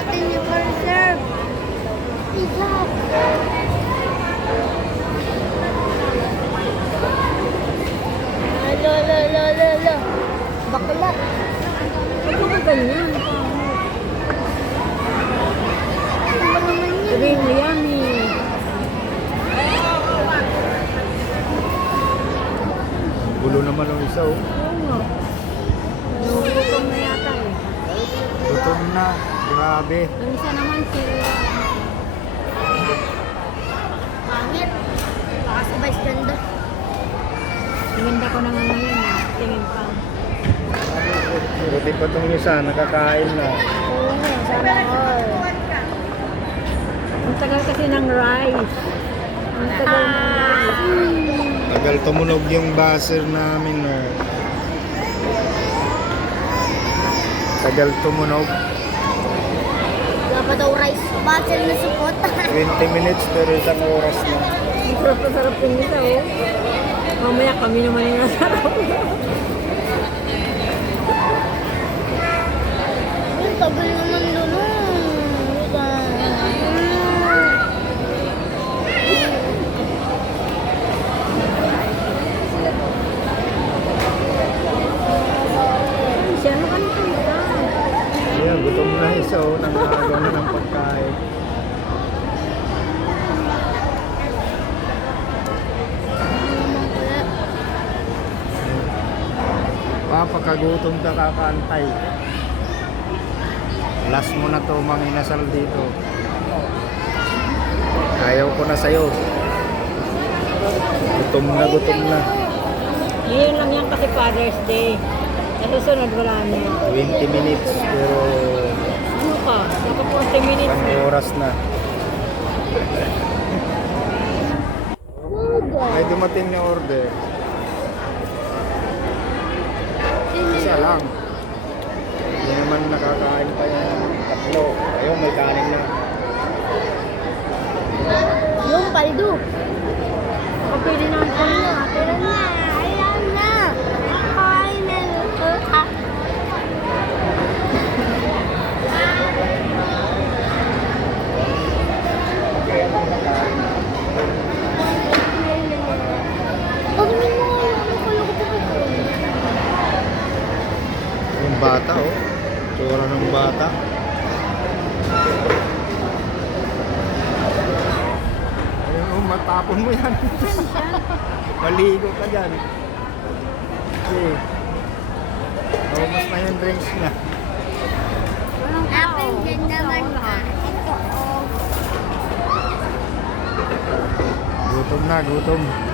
natin yung reserve. Isa. Lo, lo, lo, lo, lo. Bakla. Ano ka ganyan? Ano ba naman yun? Sabihin mo yummy. Gulo naman ang isa oh. Oo nga. Nagugutom na yata eh. Gutom na. Grabe. Ang isa naman sila. Pangit. Baka sabay ganda. Tingin ko na nga ngayon eh. Tingin pa. Buti pa itong isa, nakakain na. Oo sana all. Ang tagal kasi ng rice. Ang tagal ng rice. Tagal tumunog yung buzzer namin. Oh. Tagal tumunog. Wala pa daw rice. Bachelor na support. 20 minutes pero isang oras na. Ang sarap na sarap yung isa oh. Mamaya kami naman yung nasarap. Isa oh. Nangagaw na ng pagkain. Papakagutom ka kakaantay. Last mo na to mga inasal dito. Ayaw ko na sa'yo. Gutom na gutom na. Ngayon lang yan kasi Father's Day. Sa susunod wala na. 20 minutes pero Ka? Naka 40 minutes na. oras na. May dumating na order. Isa lang. Hindi naman nakakain pa yung tatlo. Ayun, may kanin na. Yung paldo. Kapili na ang Ano? Pero na. Ayan na. Kain na. Ah. Pag mo, ano ko lang ko Yung bata, oh. Tsura ng bata. Matapon mo yan. Maligo ka dyan. Okay. Almost na yung drinks niya. Walang tao. Akin din naman. Ito oh. Gutom na, gutom.